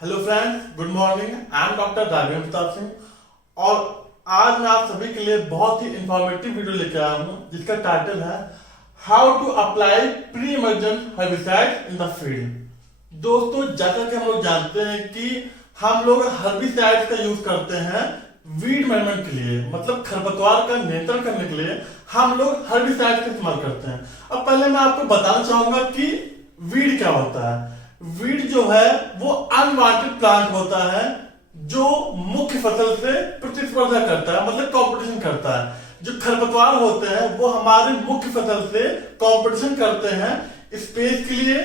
Hello friends, good morning. I am doctor Raghavendra Pratap Singh और आज मैं आप सभी के लिए बहुत ही इंफॉर्मेटिव वीडियो लेकर आया हूं जिसका टाइटल है how to apply pre emergent herbicide in the field. दोस्तों, जैसा कि हम लोग जानते हैं कि हम लोग हर्बिसाइड का यूज करते हैं वीड मैनेजमेंट के लिए, मतलब खरपतवार का नियंत्रण करने के लिए हम लोग हर्बिसाइड का इस्तेमाल करते हैं। अब पहले मैं आपको बताना चाहूंगा कि वीड क्या होता है। वीड जो है वो अनवांटेड प्लांट होता है जो मुख्य फसल से प्रतिस्पर्धा करता है, मतलब कंपटीशन करता है। जो खरपतवार होते हैं वो हमारे मुख्य फसल से कंपटीशन करते हैं स्पेस के लिए,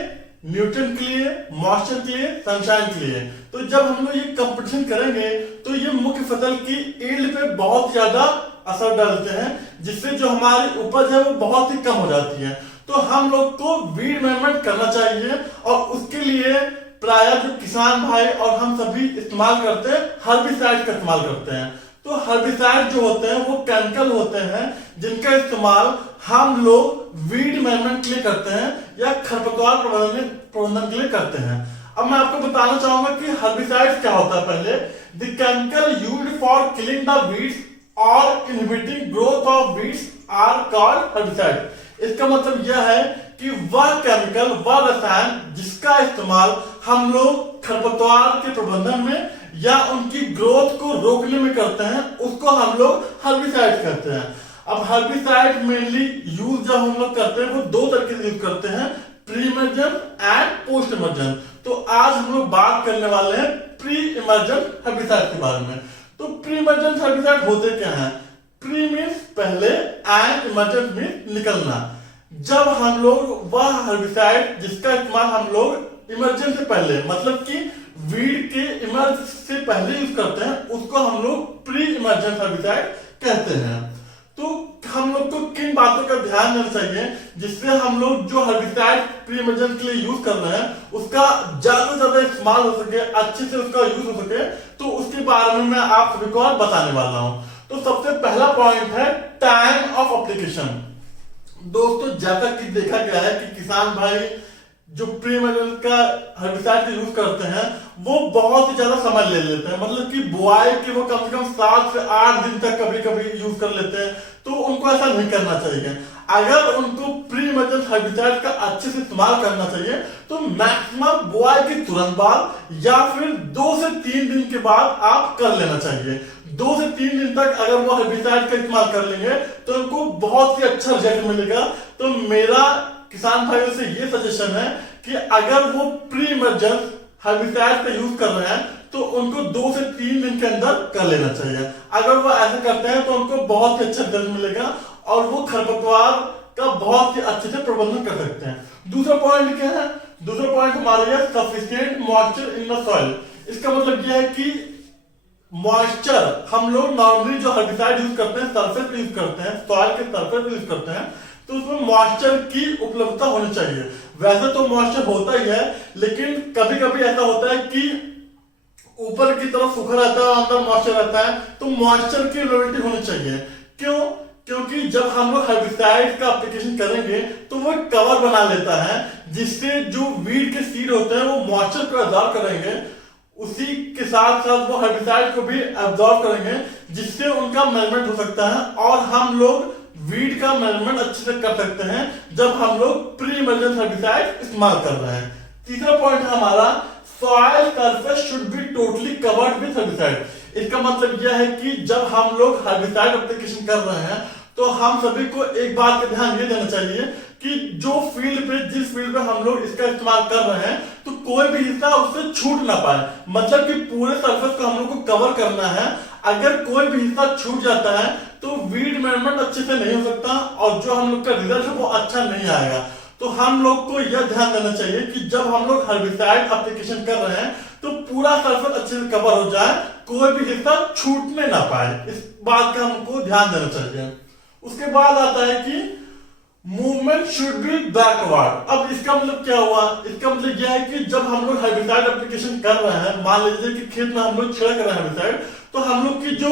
न्यूट्रिएंट के लिए, मॉइस्चर के लिए, सनशाइन के लिए। तो जब हम लोग ये कंपटीशन करेंगे तो ये मुख्य फसल की यील्ड पे बहुत ज्यादा असर डालते हैं, जिससे जो हमारी उपज है वो बहुत ही कम हो जाती है। तो हम लोग को वीड मैनेजमेंट करना चाहिए और उसके लिए प्रायः जो किसान भाई और हम सभी इस्तेमाल करते हैं हर्बिसाइड का इस्तेमाल करते हैं। तो हर्बिसाइड जो होते हैं वो केमिकल होते हैं जिनका इस्तेमाल हम लोग वीड मैनेजमेंट के लिए करते हैं या खरपतवार प्रबंधन के लिए करते हैं। अब मैं आपको बताना चाहूंगा कि हर्बिसाइड क्या होता है। पहले, the chemical used for killing the weeds और inhibiting growth of weeds are called herbicide. इसका मतलब यह है कि वह केमिकल, वह रसायन जिसका इस्तेमाल हम लोग खरपतवार के प्रबंधन में या उनकी ग्रोथ को रोकने में करते हैं, उसको हम लोग हर्बिसाइड कहते हैं। अब हर्बिसाइड मेनली यूज जब हम लोग करते हैं वो दो तरीके से यूज करते हैं, pre emergent and post emergent. तो आज हम लोग बात करने वाले हैं प्री इमर्जेंट हर्बिसाइड के बारे में। तो प्री इमर्जेंट हर्बिसाइड होते क्या हैं? प्री मीन्स पहले एंड इमर्जेंट मीन्स निकलना। जब हम लोग वह हर्बिसाइड जिसका इस्तेमाल हम लोग इमर्जेंट से पहले, मतलब कि वीड के इमर्ज से पहले यूज करते हैं, उसको हम लोग प्री इमर्जेंट हर्बिसाइड कहते हैं। तो हम लोग को किन बातों का ध्यान देना चाहिए जिससे हम लोग जो हर्बिसाइड प्री इमर्जेंट के लिए यूज कर रहे हैं उसका ज्यादा से ज्यादा इस्तेमाल हो सके, अच्छे से उसका यूज हो सके, तो उसके बारे में मैं आप सभी को और बताने वाला हूं। तो सबसे पहला पॉइंट है टाइम ऑफ एप्लीकेशन। दोस्तों, जैसा कि देखा गया है कि किसान भाई जो प्री इमर्जेंट का हर्बिसाइड यूज करते हैं वो बहुत ही ज्यादा समय ले लेते हैं, मतलब कि बुआई के वो कम से कम 7 से 8 दिन तक कभी कभी यूज कर लेते हैं। तो उनको ऐसा नहीं करना चाहिए। अगर उनको प्री इमर्जेंट हर्बिसाइड का अच्छे से इस्तेमाल करना चाहिए तो मैक्सिमम बुआई के तुरंत बाद या फिर 2 से 3 दिन के बाद आप कर लेना चाहिए। 2 से 3 दिन तक अगर वो हर्बिसाइड का इस्तेमाल कर लेंगे तो उनको बहुत ही अच्छा रिजल्ट मिलेगा। तो मेरा किसान भाइयों से ये सजेशन है कि अगर वो प्री इमर्जेंट हर्बिसाइड का यूज कर रहे हैं तो उनको 2 से 3 दिन के अंदर कर लेना चाहिए। अगर वो ऐसा करते हैं तो उनको बहुत ही अच्छा रिजल्ट मिलेगा और वो खरपतवार का बहुत ही अच्छे से प्रबंधन कर सकते हैं। दूसरा पॉइंट क्या है? दूसरा पॉइंट हमारे लिए sufficient moisture in the soil. इसका मतलब यह है कि मॉइस्चर, हम लोग नॉर्मली जो हर्बिसाइड यूज करते हैं सरफेस पे यूज करते हैं, सॉइल के सरफेस पे यूज करते हैं, तो उसमें मॉइस्चर की उपलब्धता होनी चाहिए। वैसे तो मॉइस्चर होता ही है, लेकिन कभी कभी ऐसा होता है कि ऊपर की तरफ सूखा रहता है, अंदर मॉइस्चर रहता है, तो मॉइस्चर की अवेलेबिलिटी होनी चाहिए। क्यों? क्योंकि जब हम लोग हर्बिसाइड का एप्लीकेशन करेंगे तो वो कवर बना लेता है जिससे जो वीड के सीड होते हैं वो मॉइस्चर को एब्जॉर्ब करेंगे, उसी के साथ साथ वो हर्बिसाइड को भी एब्जॉर्ब करेंगे, जिससे उनका मैनेजमेंट हो सकता है और हम लोग वीड का मैनेजमेंट अच्छे से कर सकते हैं जब हम लोग प्री इमर्जेंट हर्बिसाइड इस्तेमाल कर रहे हैं। तीसरा पॉइंट है हमारा soil surface should be totally covered with herbicide. इसका मतलब यह है कि जब हम लोग हर्बिसाइड एप्लीकेशन कर रहे हैं तो हम सभी को एक बात का ध्यान ये देना चाहिए कि जो फील्ड पे, जिस फील्ड पे हम लोग इसका इस्तेमाल कर रहे हैं, तो कोई भी हिस्सा उससे छूट ना पाए, मतलब कि पूरे सरफेस को हम लोग को कवर करना है। अगर कोई भी हिस्सा छूट जाता है तो वीड मैनेजमेंट अच्छे से नहीं हो सकता और जो हम लोग का रिजल्ट है वो अच्छा नहीं आएगा। तो हम लोग को यह ध्यान देना चाहिए कि जब हम लोग हर्बिसाइड एप्लीकेशन कर रहे हैं तो पूरा सरफेस अच्छे से कवर हो जाए, कोई भी हिस्सा छूटने ना पाए। इस बात का हमको ध्यान देना चाहिए। उसके बाद आता है कि मूवमेंट शुड बी बैकवर्ड। अब इसका मतलब क्या हुआ? इसका मतलब यह है कि जब हम लोग हर्बिसाइड एप्लीकेशन कर रहे हैं, मान लीजिए कि खेत में हम लोग छिड़क रहे हैं हर्बिसाइड, तो हम लोग की जो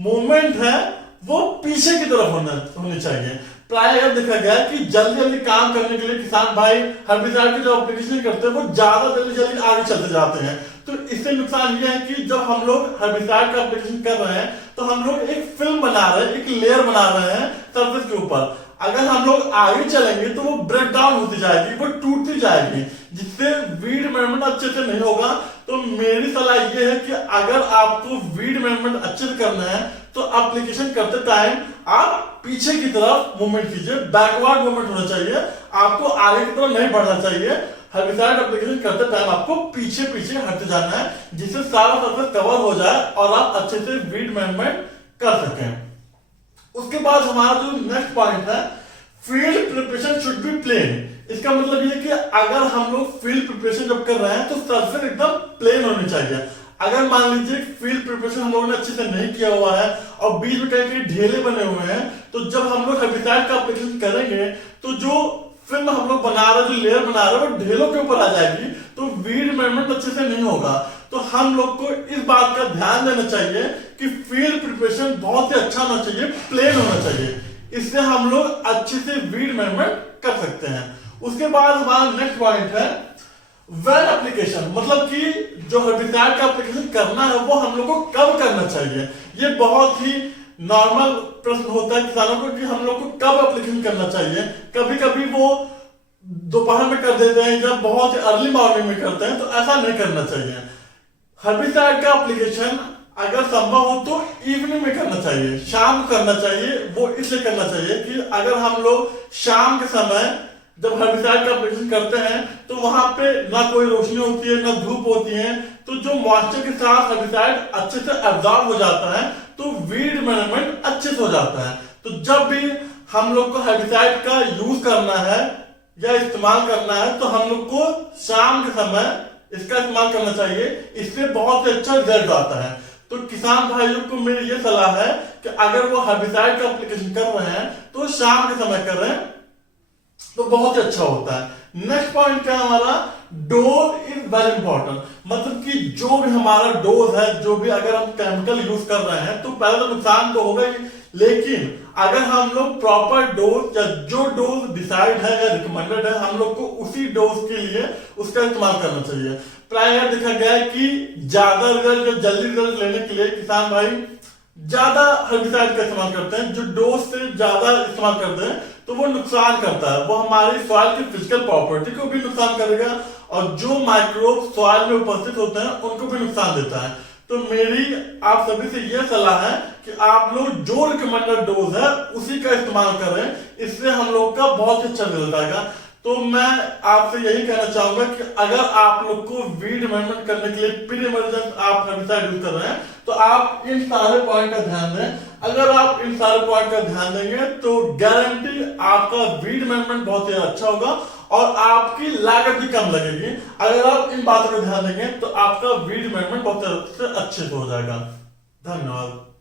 मूवमेंट है वो पीछे की तरफ होनी चाहिए। प्राय यह देखा गया है कि जल्दी जल्दी काम करने के लिए किसान भाई हर्बिसाइड की जो एप्लीकेशन करते हैं वो ज्यादा जल्दी जल्दी आगे चलते जाते हैं। तो इससे नुकसान ये है कि जब हम लोग हर्बिसाइड का एप्लीकेशन कर रहे हैं तो हम लोग एक फिल्म बना रहे हैं, एक लेयर बना रहे हैं सरफेस के ऊपर। अगर हम लोग आगे चलेंगे तो वो ब्रेक डाउन होती जाएगी, वो टूटती जाएगी, जिससे वीड मैनेजमेंट अच्छे से नहीं होगा। तो मेरी सलाह ये है कि अगर आपको वीड मैनेजमेंट अच्छे से करना है तो एप्लीकेशन करते टाइम आप पीछे की तरफ मूवमेंट कीजिए, बैकवर्ड मूवमेंट होना चाहिए, आपको आगे की तरफ नहीं बढ़ना चाहिए। हर्बिसाइड एप्लीकेशन करते टाइम आपको पीछे पीछे हटते जाना है, जिससे सारा सरफेस कवर हो जाए और आप अच्छे से वीड मैनेजमेंट कर सकें। उसके बाद हमारा जो नेक्स्ट पॉइंट है, field preparation should be plain. इसका मतलब ये कि अगर हम लोग फील्ड प्रिपरेशन जब कर रहे हैं तो सरफेस एकदम प्लेन होनी चाहिए। अगर मान लीजिए फील्ड प्रिपरेशन हम लोगों ने अच्छे से नहीं किया हुआ है और बीच में कहीं कहीं ढेले बने हुए हैं, तो जब हम लोग हर्बिसाइड का एप्लीकेशन करेंगे तो जो फिल्म हम लोग बना रहे, जो लेयर बना रहे, वो ढेलों के ऊपर आ जाएगी, तो वीड मैनेजमेंट अच्छे से नहीं होगा। तो हम लोग को इस बात का ध्यान देना चाहिए कि फील्ड प्रिपरेशन बहुत ही अच्छा होना चाहिए, प्लेन होना चाहिए। इससे हम लोग अच्छे से वीड मैनेजमेंट कर सकते हैं। उसके बाद हमारा नेक्स्ट पॉइंट है व्हेन एप्लीकेशन, मतलब कि जो हर्बिसाइड का एप्लीकेशन करना है वो हम लोग को कब करना चाहिए। ये बहुत ही नॉर्मल प्रश्न होता है किसानों को कि हम लोग को कब एप्लीकेशन करना चाहिए। कभी कभी वो दोपहर में कर देते हैं या बहुत ही अर्ली मॉर्निंग में करते हैं, तो ऐसा नहीं करना चाहिए। हर्बिसाइड का एप्लीकेशन अगर संभव हो तो इवनिंग में करना चाहिए, शाम को करना चाहिए। वो इसलिए करना चाहिए कि अगर हम लोग शाम के समय जब हर्बिसाइड का एप्लीकेशन करते हैं तो वहां पे ना कोई रोशनी होती है, ना धूप होती है, तो जो मॉइस्चर के साथ हर्बिसाइड अच्छे से एब्जॉर्ब हो जाता है, तो वीड मैनेजमेंट अच्छे से हो जाता है। तो जब भी हम लोग को हर्बिसाइड का यूज करना है या इस्तेमाल करना है तो हम लोग को शाम के समय इसका इस्तेमाल करना चाहिए। इससे बहुत ही अच्छा रिजल्ट आता है। तो किसान भाइयों को मेरी ये सलाह है कि अगर वो हर्बिसाइड का एप्लीकेशन कर रहे हैं तो शाम के समय कर रहे हैं तो बहुत ही अच्छा होता है। नेक्स्ट पॉइंट क्या हमारा, डोज इज वेरी इंपॉर्टेंट। मतलब कि जो भी हमारा डोज है, जो भी अगर हम केमिकल यूज कर रहे हैं तो पहले तो नुकसान तो होगा ही, लेकिन अगर हम लोग प्रॉपर डोज या जो डोज डिसाइड है या रिकमेंडेड है, हम लोग को उसी डोज के लिए उसका इस्तेमाल करना चाहिए। प्राय देखा गया है कि ज्यादा रिजल्ट या जल्दी रिजल्ट लेने के लिए किसान भाई ज्यादा हर्बिसाइड का इस्तेमाल करते हैं। जो डोज से ज्यादा इस्तेमाल करते हैं तो वो नुकसान करता है, वो हमारी सॉइल की फिजिकल प्रॉपर्टी को भी नुकसान करेगा और जो माइक्रोब सॉइल में उपस्थित होते हैं उनको भी नुकसान देता है। तो मेरी आप सभी से यह सलाह है कि आप लोग जो रिकमेंडेड डोज है उसी का इस्तेमाल करें, इससे हम लोग का बहुत अच्छा रिजल्ट आएगा। तो मैं आपसे यही कहना चाहूंगा कि अगर आप लोग को वीड मैनेजमेंट करने के लिए प्री इमर्जेंट आप हर्बिसाइड यूज कर रहे हैं तो आप इन सारे पॉइंट का ध्यान दें। अगर आप इन सारे पॉइंट का ध्यान देंगे तो गारंटी आपका वीड मैनेजमेंट बहुत ही अच्छा होगा और आपकी लागत भी कम लगेगी। अगर आप इन बातों का ध्यान देंगे तो आपका वीड मैनेजमेंट बहुत अच्छे से हो जाएगा। धन्यवाद।